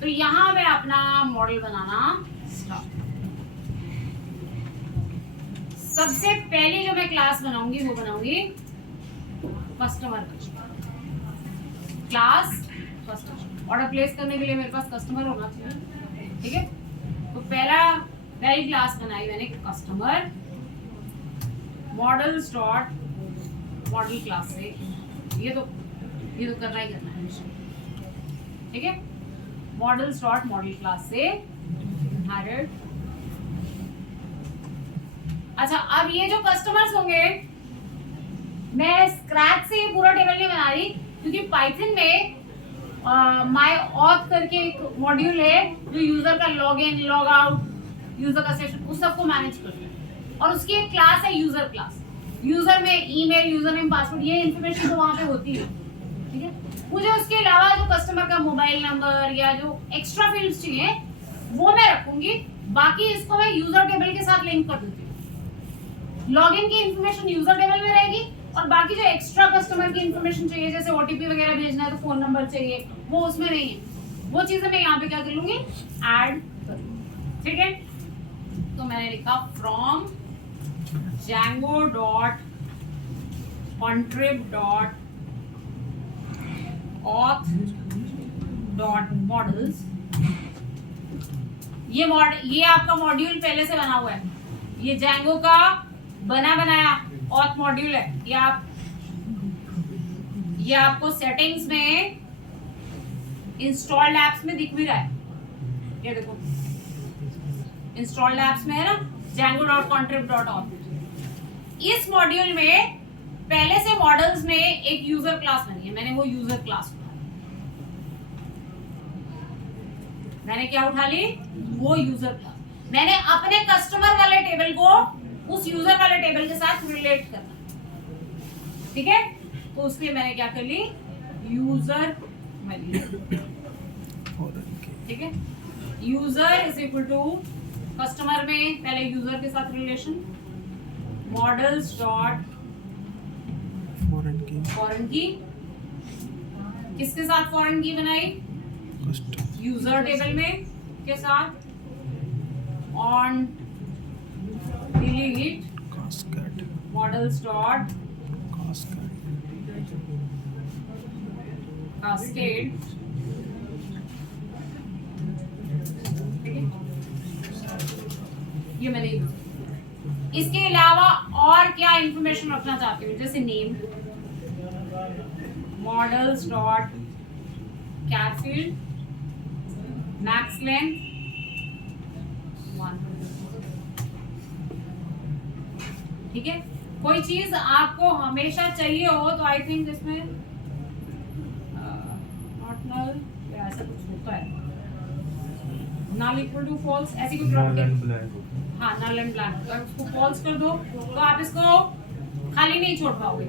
तो यहाँ मैं अपना मॉडल बनाना स्टार्ट। सबसे पहली जो मैं क्लास बनाऊंगी वो बनाऊंगी customer class. Customer order place करने के लिए मेरे पास कस्टमर होना चाहिए। ठीक है, तो पहली क्लास बनाई मैंने customer models dot model class से। ये तो करना ही करना है। ठीक है, मॉडल्स डॉट मॉडल क्लास से इनहेरिट। अच्छा, अब ये जो कस्टमर्स होंगे मैं स्क्रैच से ये पूरा टेबल नहीं बना रही, क्योंकि पाइथन में माय ऑथ करके एक मॉड्यूल है जो यूजर का log in log out, user का सेशन, उस सबको मैनेज करता है। और उसकी एक क्लास है यूजर क्लास। यूजर में ईमेल, यूजर नेम, पासवर्ड, ये इन्फॉर्मेशन तो वहां पे होती है। ठीक है, मुझे उसके अलावा जो कस्टमर का मोबाइल नंबर या जो एक्स्ट्रा फील्ड्स चाहिए वो मैं रखूंगी। बाकी इसको मैं यूजर टेबल के साथ लिंक कर देती हूँ। लॉगिन की इन्फॉर्मेशन यूजर टेबल में रहेगी और बाकी जो एक्स्ट्रा कस्टमर की इन्फॉर्मेशन चाहिए, जैसे ओटीपी वगैरह भेजना है तो फोन नंबर चाहिए, वो उसमें नहीं है। वो चीजें मैं यहाँ पे क्या कर लूंगी, ऐड कर लूंगी। ठीक है, तो मैंने लिखा from Django dot contrib dot auth dot models। ये आपका मॉड्यूल पहले से बना हुआ है। ये Django का बनाया auth मॉड्यूल है। ये आपको सेटिंग्स में इंस्टॉल्ड एप्स में दिख भी रहा है। ये देखो इंस्टॉल्ड एप्स में है ना, Django dot contrib dot auth। इस मॉड्यूल में पहले से मॉडल्स में एक यूजर क्लास बनी है, मैंने वो यूजर क्लास मैंने क्या उठा ली, वो यूजर क्लास। मैंने अपने कस्टमर वाले टेबल को उस यूजर वाले टेबल के साथ रिलेट करना। ठीक है, तो उसके मैंने क्या कर ली, यूजर वैल्यू। ठीक है, user is equal to customer में पहले यूजर के साथ रिलेशन, मॉडल्स डॉट फॉरेन की। किसके साथ फॉरेन की बनाई, यूजर टेबल में के साथ, on delete models dot cascade. ये मैंने इसके अलावा और क्या इंफॉर्मेशन रखना चाहती हूँ, जैसे name, models dot charfield, max length 1। ठीक है, कोई चीज आपको हमेशा चाहिए हो तो आई थिंक इसमें नॉट नल या ऐसा कुछ होता है, नल इक्वल टू फॉल्स, ऐसी कोई प्रॉपर्टी। हाँ, नल एंड ब्लैंक, अगर उसको फॉल्स कर दो तो आप इसको खाली नहीं छोड़ पाओगे,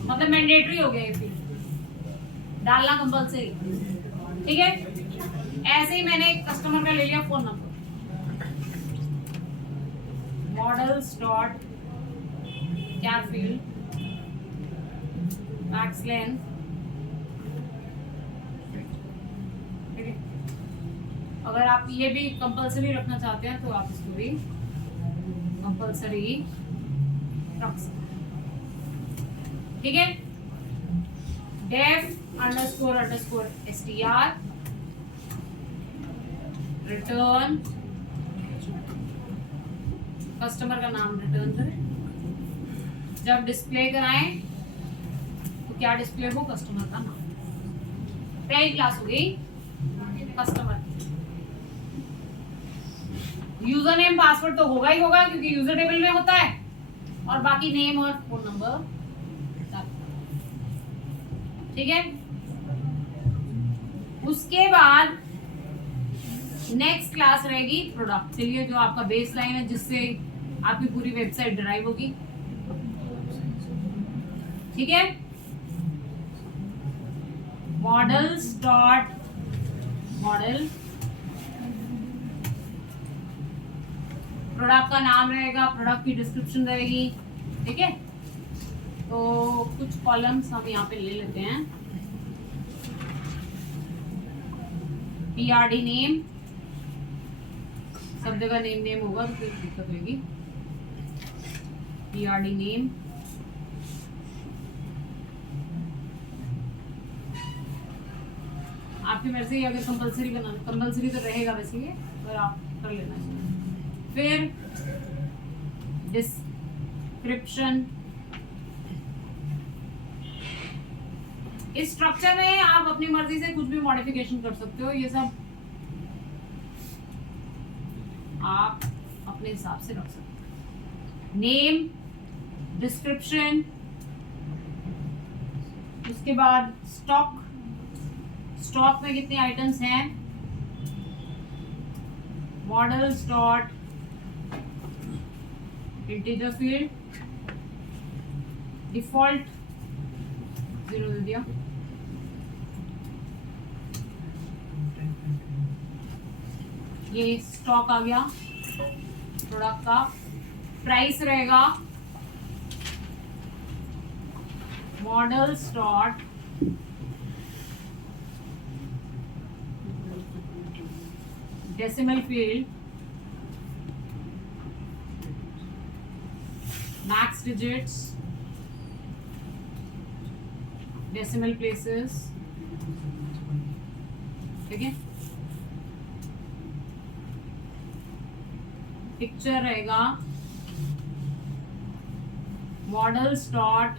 मतलब मैंडेटरी हो गया ये फील्ड डालना कंपलसरी। ठीक है, ऐसे ही मैंने कस्टमर का ले लिया phone number, models dot charfield max length. ठीक है, अगर आप ये भी कंपलसरी रखना चाहते हैं तो आप इसको भी कंपलसरी रख सकते हैं। ठीक है, def underscore underscore str return, customer का नाम रिटर्न करें। जब डिस्प्ले कराएं तो क्या डिस्प्ले हो, कस्टमर का नाम। पहली क्लास हो गई कस्टमर। यूजर नेम पासवर्ड तो होगा ही होगा क्योंकि यूजर टेबल में होता है, और बाकी नेम और फोन नंबर। ठीक है, उसके बाद नेक्स्ट क्लास रहेगी प्रोडक्ट। चलिए, जो आपका बेस लाइन है जिससे आपकी पूरी वेबसाइट ड्राइव होगी। ठीक है, मॉडल्स डॉट मॉडल, प्रोडक्ट का नाम रहेगा, प्रोडक्ट की डिस्क्रिप्शन रहेगी। ठीक है, तो कुछ कॉलम्स हम यहाँ पे ले लेते हैं। PRD नेम, सब जगह नेम नेम होगा तो फिर दिक्कत होगी। PRD नेम, आपकी मर्जी, अगर कंपलसरी बनाना, कंपलसरी तो रहेगा वैसे ये, पर आप कर लेना चाहिए। फिर डिस्क्रिप्शन, इस स्ट्रक्चर में आप अपनी मर्जी से कुछ भी मॉडिफिकेशन कर सकते हो, ये सब आप अपने हिसाब से रख सकते हो। नेम, डिस्क्रिप्शन, उसके बाद स्टॉक, स्टॉक में कितने आइटम्स हैं, models dot integer field, default 0 दे दिया। ये स्टॉक आ गया प्रोडक्ट का। प्राइस रहेगा models dot decimal field, max digits, decimal places, ठीक है। पिक्चर रहेगा मॉडल्स डॉट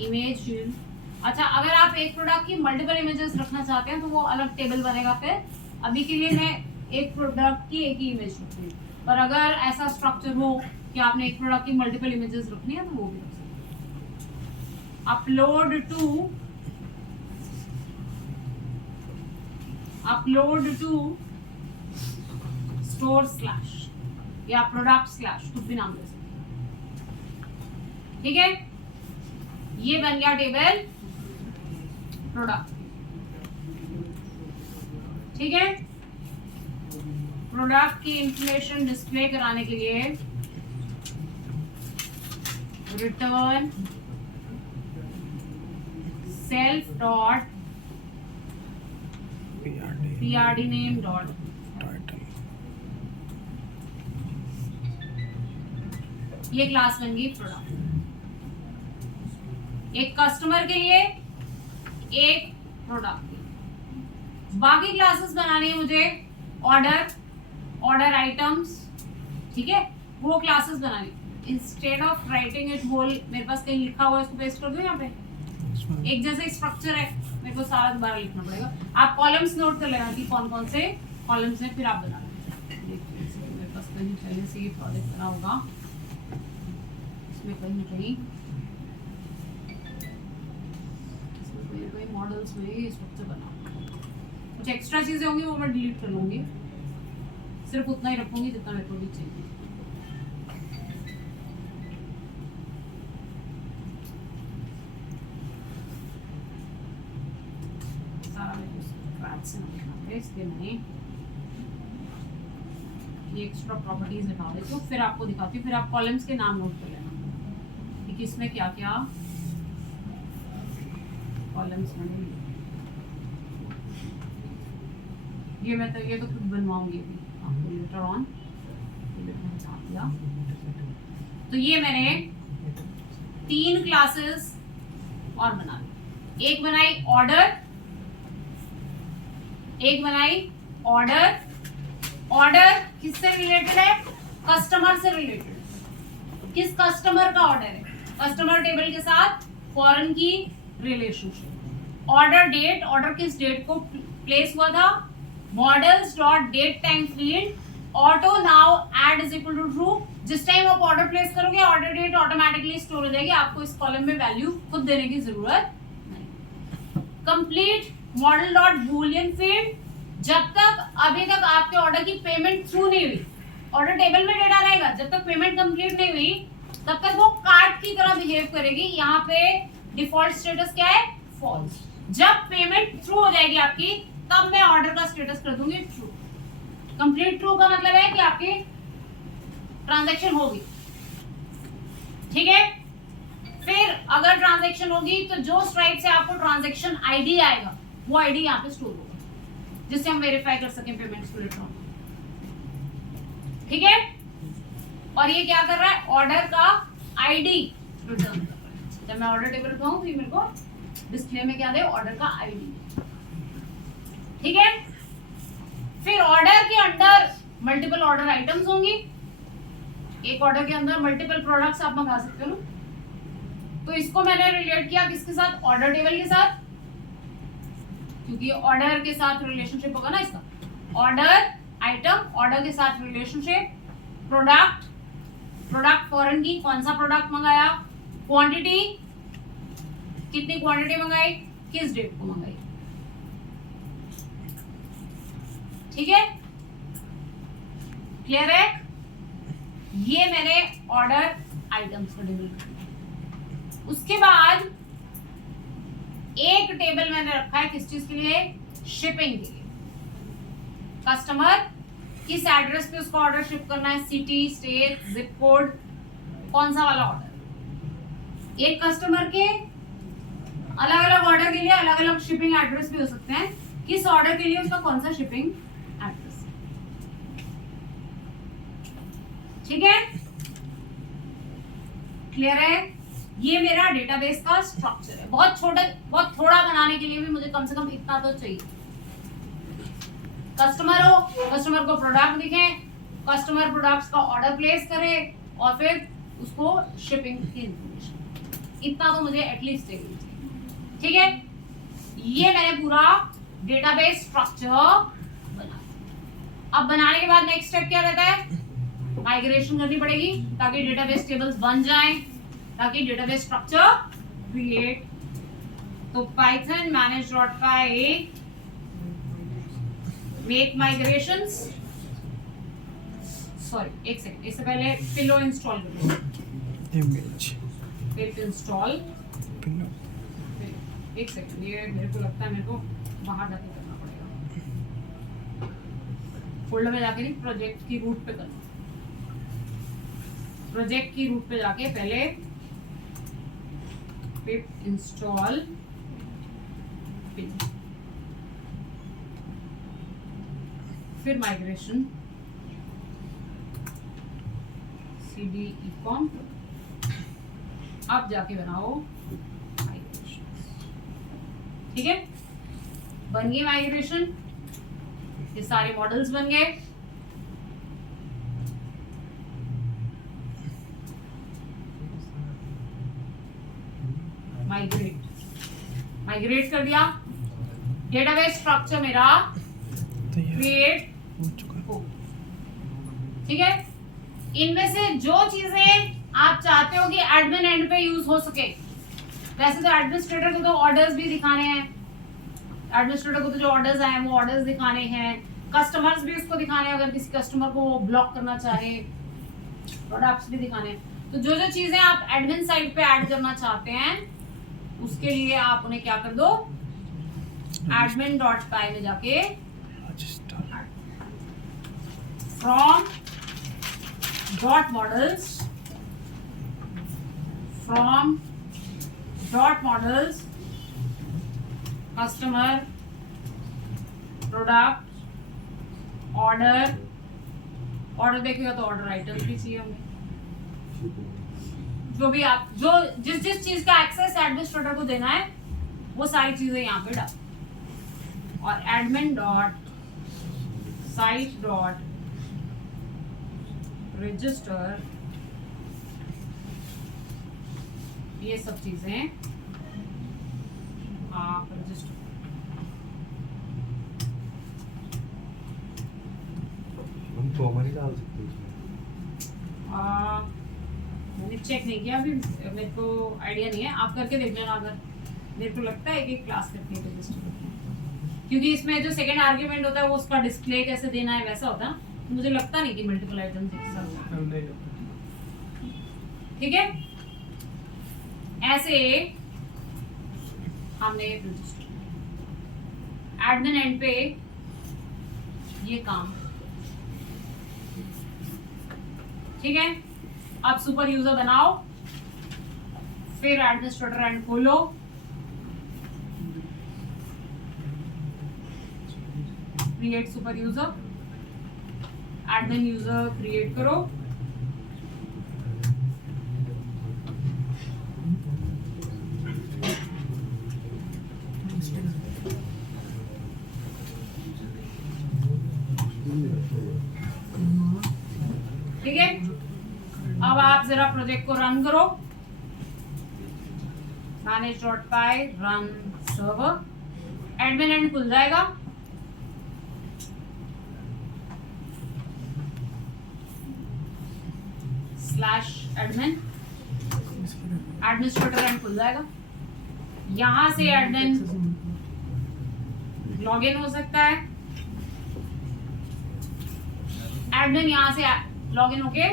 इमेज फील्ड। अच्छा, अगर आप एक प्रोडक्ट की मल्टीपल इमेजेस रखना चाहते हैं तो वो अलग टेबल बनेगा। फिर अभी के लिए मैं एक प्रोडक्ट की एक ही इमेज रखूंगी, पर अगर ऐसा स्ट्रक्चर हो कि आपने एक प्रोडक्ट की मल्टीपल इमेजेस रखनी है तो वो भी रख सकते हैं। अपलोड टू स्टोर स्लैश या प्रोडक्ट स्लैश, कुछ भी नाम दे सकते हैं, ठीक है। ये बन गया टेबल प्रोडक्ट, ठीक है। प्रोडक्ट की इंफॉर्मेशन डिस्प्ले कराने के लिए return self dot PRD name dot title, ये क्लास बन गई प्रोडक्ट। एक कस्टमर के लिए, एक प्रोडक्ट। बाकी क्लासेस बनानी है मुझे ऑर्डर आइटम्स, ठीक है, वो क्लासेस बनानी। Instead of writing it whole, मेरे पास कहीं लिखा हुआ है, इसको पेस्ट कर दूं यहाँ पे। एक जैसे स्ट्रक्चर है, मेरे को सारा दोबारा लिखना पड़ेगा। आप कॉलम्स नोट कर लेना कि कौन कौन से कॉलम्स हैं, फिर आप बना लेना। मेरे पास कहीं पहले से ये प्रोजेक्ट बना होगा, इसमें कहीं ना कहीं मॉडल्स में ये स्ट्रक्चर बना। कुछ एक्स्ट्रा चीजें होंगी वो मैं डिलीट कर लूंगी, सिर्फ उतना ही रखूंगी जितना मेरे को भी चाहिए। सारा मेरे स्क्रैच से लिखना है, इसलिए मैंने ये एक्स्ट्रा प्रॉपर्टीज हटा देती हूँ, फिर आपको दिखाती हूँ। फिर आप कॉलम्स के नाम नोट कर लेना कि किसमें क्या क्या कॉलम्स बने। ये तो खुद बनवाऊंगी आपको लेटर ऑन। तो ये मैंने 3 क्लासेस और बना ली। एक बनाई ऑर्डर किससे रिलेटेड है, कस्टमर से रिलेटेड। किस कस्टमर का ऑर्डर है, कस्टमर टेबल के साथ फॉरेन की रिलेशनशिप। ऑर्डर डेट, ऑर्डर किस डेट को प्लेस हुआ था, models dot date time field auto now add is equal to true. जिस टाइम आप ऑर्डर प्लेस करोगे ऑर्डर डेट ऑटोमेटिकली स्टोर हो जाएगी, आपको इस कॉलम में वैल्यू खुद देने की जरूरत नहीं। Complete model dot Boolean field, जब तक अभी तक आपके ऑर्डर की पेमेंट थ्रू नहीं हुई, ऑर्डर टेबल में डेटा रहेगा, जब तक पेमेंट कंप्लीट नहीं हुई तब तक वो कार्ड की तरह बिहेव करेगी। यहाँ पे डिफॉल्ट स्टेटस क्या है, फॉल्स। जब पेमेंट थ्रू हो जाएगी आपकी तब मैं ऑर्डर का स्टेटस कर दूंगी ट्रू। कंप्लीट ट्रू का मतलब है कि आपकी ट्रांजैक्शन होगी, ठीक है। फिर अगर ट्रांजैक्शन होगी तो जो स्ट्राइप से आपको ट्रांजैक्शन आईडी आएगा वो आईडी यहाँ पे स्टोर होगा, जिससे हम वेरीफाई कर सकें पेमेंट्स को लेटर ऑन। ठीक है, और ये क्या कर रहा है, ऑर्डर का आईडी रिटर्न कर रहा है। जब मैं ऑर्डर टेबल पे हूं तो मेरे को डिस्प्ले में क्या दे, ऑर्डर का आईडी। ठीक है, फिर ऑर्डर के अंदर मल्टीपल ऑर्डर आइटम्स होंगी। एक ऑर्डर के अंदर मल्टीपल प्रोडक्ट्स आप मंगा सकते हो ना, तो इसको मैंने रिलेट किया किसके साथ, ऑर्डर टेबल के साथ, क्योंकि ऑर्डर के साथ रिलेशनशिप होगा ना इसका। ऑर्डर आइटम, ऑर्डर के साथ रिलेशनशिप, प्रोडक्ट, प्रोडक्ट फॉरेन की, कौन सा प्रोडक्ट मंगाया, क्वांटिटी, कितनी क्वांटिटी मंगाई, किस डेट को मंगाई। ठीक है, क्लियर है। ये मैंने ऑर्डर आइटम्स का टेबल रखा। उसके बाद एक टेबल मैंने रखा है किस चीज के लिए, शिपिंग के लिए। कस्टमर किस एड्रेस पे उसको ऑर्डर शिप करना है, सिटी, स्टेट, जिप कोड, कौन सा वाला ऑर्डर। एक कस्टमर के अलग अलग ऑर्डर के लिए अलग अलग शिपिंग एड्रेस भी हो सकते हैं, किस ऑर्डर के लिए उसका कौन सा शिपिंग एड्रेस। ठीक है, क्लियर है। ये मेरा डेटाबेस का स्ट्रक्चर है। बहुत छोटा, बहुत थोड़ा बनाने के लिए भी मुझे कम से कम इतना तो चाहिए। कस्टमर हो, कस्टमर को प्रोडक्ट दिखे, कस्टमर प्रोडक्ट्स का ऑर्डर प्लेस करे और फिर उसको शिपिंग की इंफॉर्मेशन, इतना तो मुझे एटलीस्ट चाहिए। ठीक है, ये मैंने पूरा डेटाबेस स्ट्रक्चर बना। अब बनाने के बाद नेक्स्ट स्टेप क्या रहता है, माइग्रेशन करनी पड़ेगी ताकि डेटाबेस टेबल्स बन जाएं, ताकि डेटाबेस स्ट्रक्चर क्रिएट। तो Python manage.py make migrations, sorry एक सेकंड, इससे पहले पिलो इंस्टॉल करो। इमेज पिप इंस्टॉल, पिलो, एक सेकंड, ये मेरे को लगता है मेरे को बाहर जाके करना पड़ेगा। फोल्डर में जाके नहीं, प्रोजेक्ट की रूट पे करना। प्रोजेक्ट की रूट पे जाके पहले पिप इंस्टॉल पिन, फिर माइग्रेशन cd econ, अब जाके बनाओ माइग्रेशन। ठीक है, बन गई माइग्रेशन, ये सारे मॉडल्स बन गए। माइग्रेट कर दिया, डेटाबेस स्ट्रक्चर मेरा क्रिएट हो चुका हो। ठीक है, इनमें से जो चीजें आप चाहते हो कि एडमिन एंड पे यूज हो सके, वैसे तो एडमिनिस्ट्रेटर को तो ऑर्डर्स भी दिखाने हैं, एडमिनिस्ट्रेटर को तो जो ऑर्डर्स आए हैं वो ऑर्डर्स दिखाने हैं, कस्टमर्स भी उसको दिखाने हैं, अगर किसी कस्टमर को ब्लॉक करना चाहे, प्रोडक्ट्स भी दिखाने हैं। तो जो जो चीजें आप एडमिन साइड पे ऐड करना चाहते हैं उसके लिए आप उन्हें क्या कर दो, admin.py में जाके from dot models customer product order देखिएगा तो ऑर्डर आइटम्स भी चाहिए होंगे, जो भी आप जो जिस जिस चीज का एक्सेस एडमिनिस्ट्रेटर को देना है वो सारी चीजें यहाँ पे डाल, और admin dot site dot register, ये सब चीजें आप रजिस्टर। हम तो हमारी डाल सकते हैं मैंने चेक नहीं किया अभी, मेरे को आइडिया नहीं है, आप करके देख लेना। अगर मेरे को लगता है कि क्लास करके रजिस्टर, क्योंकि इसमें जो सेकंड आर्ग्यूमेंट होता है वो उसका डिस्प्ले कैसे देना है वैसा होता है, मुझे लगता नहीं कि मल्टीपल आइटम्स एक साथ। ठीक है, ऐसे हमने एडमिन एंड पे ये काम। ठीक है, अब सुपर यूजर बनाओ, फिर एडमिनिस्ट्रेटर एंड खोलो, create super user, admin user create करो, ठीक है। अब आप जरा प्रोजेक्ट को रन करो, manage.py run server, admin and खुल जाएगा, /admin, एडमिनिस्ट्रेटर एंड खुल जाएगा। यहां से एडमिन लॉगिन हो सकता है, एडमिन यहां से लॉगिन होके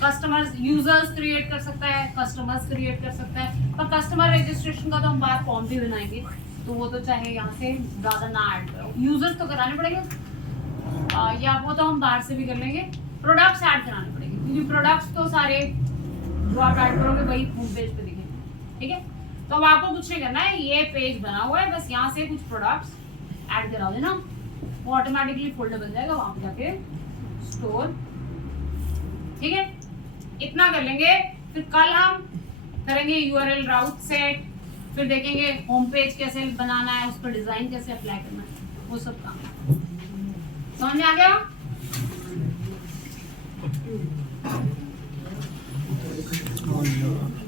कस्टमर्स यूजर्स क्रिएट कर सकता है, कस्टमर्स क्रिएट कर सकता है। पर कस्टमर रजिस्ट्रेशन का तो हम बात फॉर्म भी बनाएंगे, तो वो तो चाहे यहाँ से ज़्यादा ना ऐड करो, यूजर्स तो कराने पड़ेंगे या वो तो हम बाहर से भी कर लेंगे। प्रोडक्ट्स ऐड कराने पड़ेंगे क्योंकि प्रोडक्ट्स तो सारे जो आप ऐड करोगे वही होम पेज पे दिखेंगे, ठीक है। तो अब आपको कुछ नहीं करना है, ये पेज बना हुआ है, बस यहाँ से कुछ प्रोडक्ट्स ऐड करा देना, वो ऑटोमेटिकली फोल्डर बन जाएगा, वहाँ पे जाके स्टोर, ठीक है। इतना कर लेंगे, फिर कल हम करेंगे यूआरएल राउट सेट, फिर देखेंगे होम पेज कैसे बनाना है, उस पर डिजाइन कैसे अप्लाई करना है, वो सब काम समझ में आ गया। Oh, yeah.